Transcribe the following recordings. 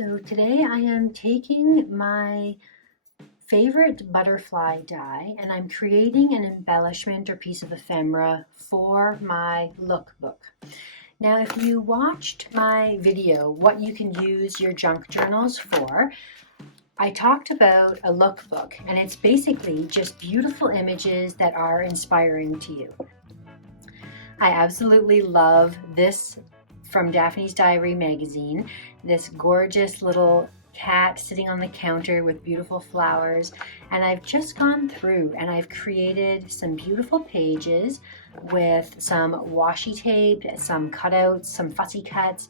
So today I am taking my favorite butterfly die and I'm creating an embellishment or piece of ephemera for my lookbook. Now, if you watched my video, what you can use your junk journals for, I talked about a lookbook, and it's basically just beautiful images that are inspiring to you. I absolutely love this from Daphne's Diary magazine, this gorgeous little cat sitting on the counter with beautiful flowers. And I've just gone through and I've created some beautiful pages with some washi tape, some cutouts, some fussy cuts,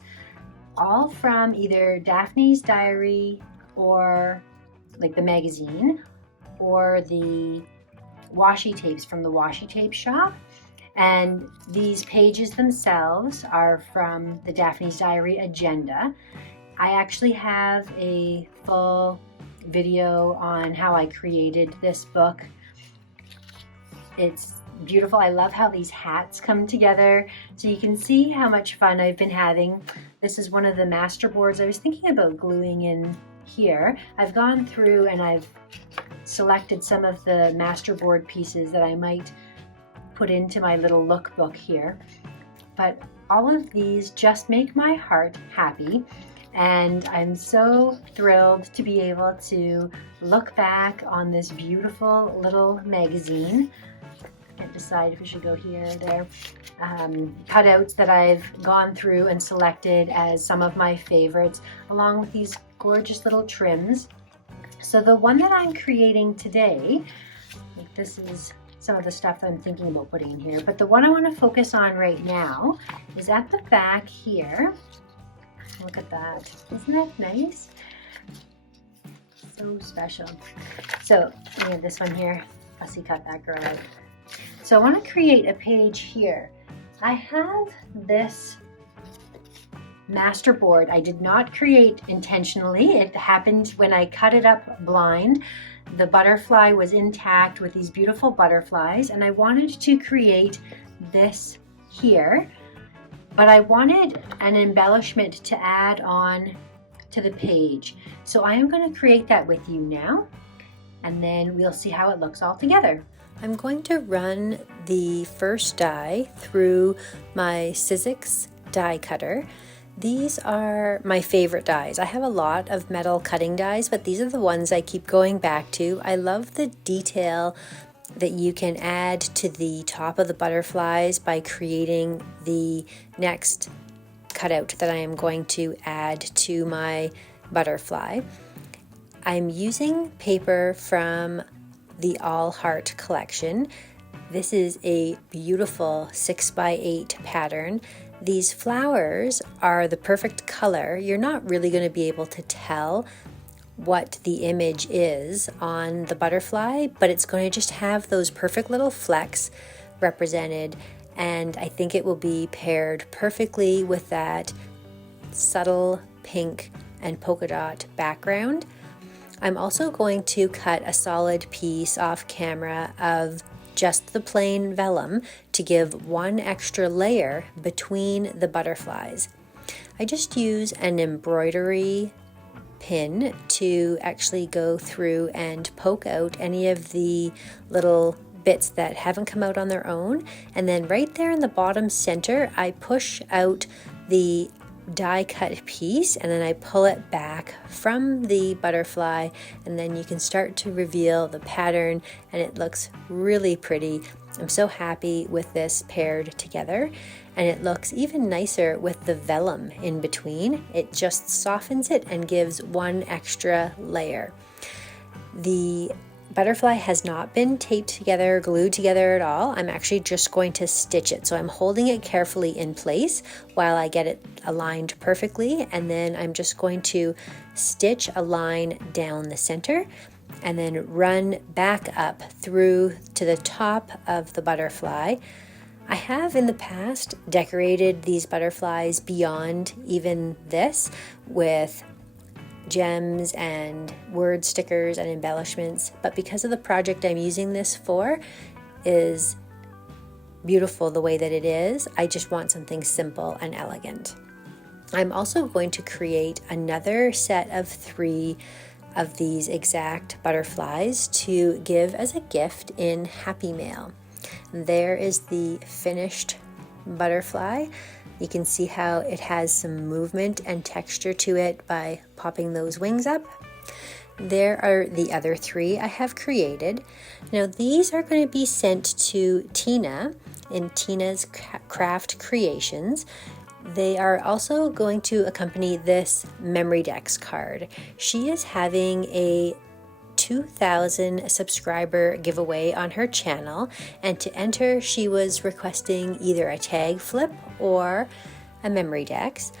all from either Daphne's Diary or like the magazine or the washi tapes from the washi tape shop. And these pages themselves are from the Daphne's Diary agenda. I actually have a full video on how I created this book. It's beautiful. I love how these hats come together. So you can see how much fun I've been having. This is one of the master boards I was thinking about gluing in here. I've gone through and I've selected some of the master board pieces that I might put into my little lookbook here. But all of these just make my heart happy, and I'm so thrilled to be able to look back on this beautiful little magazine. I can't decide if we should go here or there. Cutouts that I've gone through and selected as some of my favorites, along with these gorgeous little trims. So the one that I'm creating today, like this is some of the stuff that I'm thinking about putting in here, but the one I want to focus on right now is at the back here. Look at that. Isn't that nice? So special. So we have this one here. Fussy cut that girl out. So I want to create a page here. I have this master board I did not create intentionally. It happened when I cut it up blind. The butterfly was intact with these beautiful butterflies, and I wanted to create this here, but I wanted an embellishment to add on to the page. So I am going to create that with you now, and then we'll see how it looks all together. I'm going to run the first die through my Sizzix die cutter. These are my favorite dies. I have a lot of metal cutting dies, but these are the ones I keep going back to. I love the detail that you can add to the top of the butterflies by creating the next cutout that I am going to add to my butterfly. I'm using paper from the All Heart collection. This is a beautiful 6x8 pattern. These flowers are the perfect color. You're not really going to be able to tell what the image is on the butterfly, but it's going to just have those perfect little flecks represented, and I think it will be paired perfectly with that subtle pink and polka dot background. I'm also going to cut a solid piece off camera of just the plain vellum to give one extra layer between the butterflies. I just use an embroidery pin to actually go through and poke out any of the little bits that haven't come out on their own, and then right there in the bottom center I push out the die cut piece, and then I pull it back from the butterfly, and then you can start to reveal the pattern, and it looks really pretty. I'm so happy with this paired together, and it looks even nicer with the vellum in between. It just softens it and gives one extra layer. The butterfly has not been taped together, glued together at all. I'm actually just going to stitch it. So I'm holding it carefully in place while I get it aligned perfectly, and then I'm just going to stitch a line down the center and then run back up through to the top of the butterfly. I have in the past decorated these butterflies beyond even this with gems and word stickers and embellishments, but because of the project I'm using this for is beautiful the way that it is, I just want something simple and elegant. I'm also going to create another set of 3 of these exact butterflies to give as a gift in Happy Mail. There is the finished butterfly. You can see how it has some movement and texture to it by popping those wings up. There are the other 3 I have created. Now these are going to be sent to Tina in Tina's Craft Creations. They are also going to accompany this Memory Decks card. She is having a 2,000 subscriber giveaway on her channel, and to enter she was requesting either a tag flip or a Memory Decks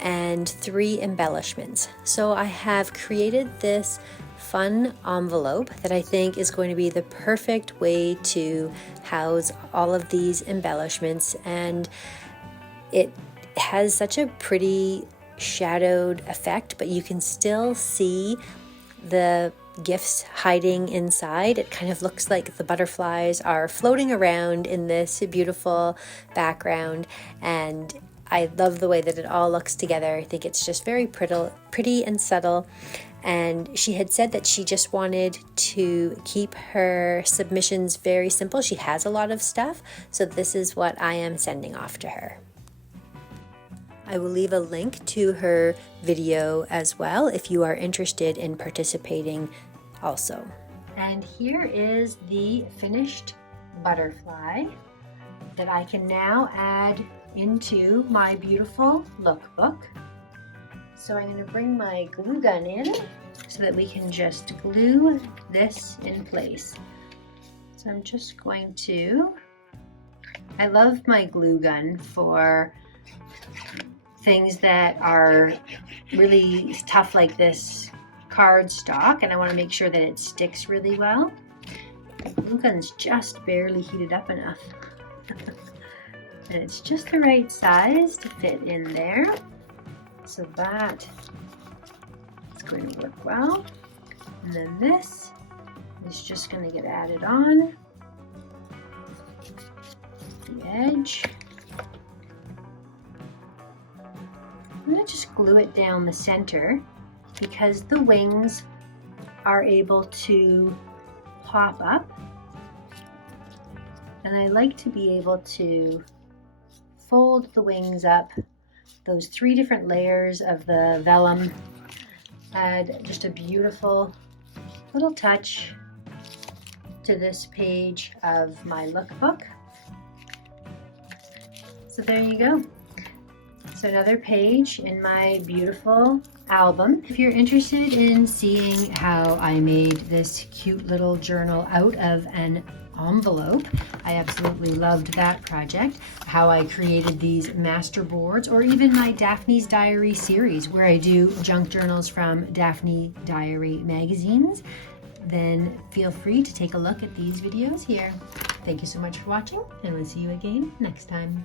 and 3 embellishments. So I have created this fun envelope that I think is going to be the perfect way to house all of these embellishments, and it has such a pretty shadowed effect, but you can still see the gifts hiding inside. It kind of looks like the butterflies are floating around in this beautiful background, and I love the way that it all looks together. I think it's just very pretty and subtle. And she had said that she just wanted to keep her submissions very simple. She has a lot of stuff, so this is what I am sending off to her. I will leave a link to her video as well if you are interested in participating also. And here is the finished butterfly that I can now add into my beautiful lookbook. So I'm going to bring my glue gun in so that we can just glue this in place. So I'm just going to, I love my glue gun for things that are really tough like this cardstock, and I want to make sure that it sticks really well. The glue gun's just barely heated up enough. And it's just the right size to fit in there. So that is going to work well. And then this is just going to get added on the edge. I'm going to just glue it down the center because the wings are able to pop up, and I like to be able to fold the wings up. Those 3 different layers of the vellum add just a beautiful little touch to this page of my lookbook. So there you go. So another page in my beautiful album. If you're interested in seeing how I made this cute little journal out of an envelope, I absolutely loved that project. How I created these master boards, or even my Daphne's Diary series where I do junk journals from Daphne Diary magazines, then feel free to take a look at these videos here. Thank you so much for watching, and we'll see you again next time.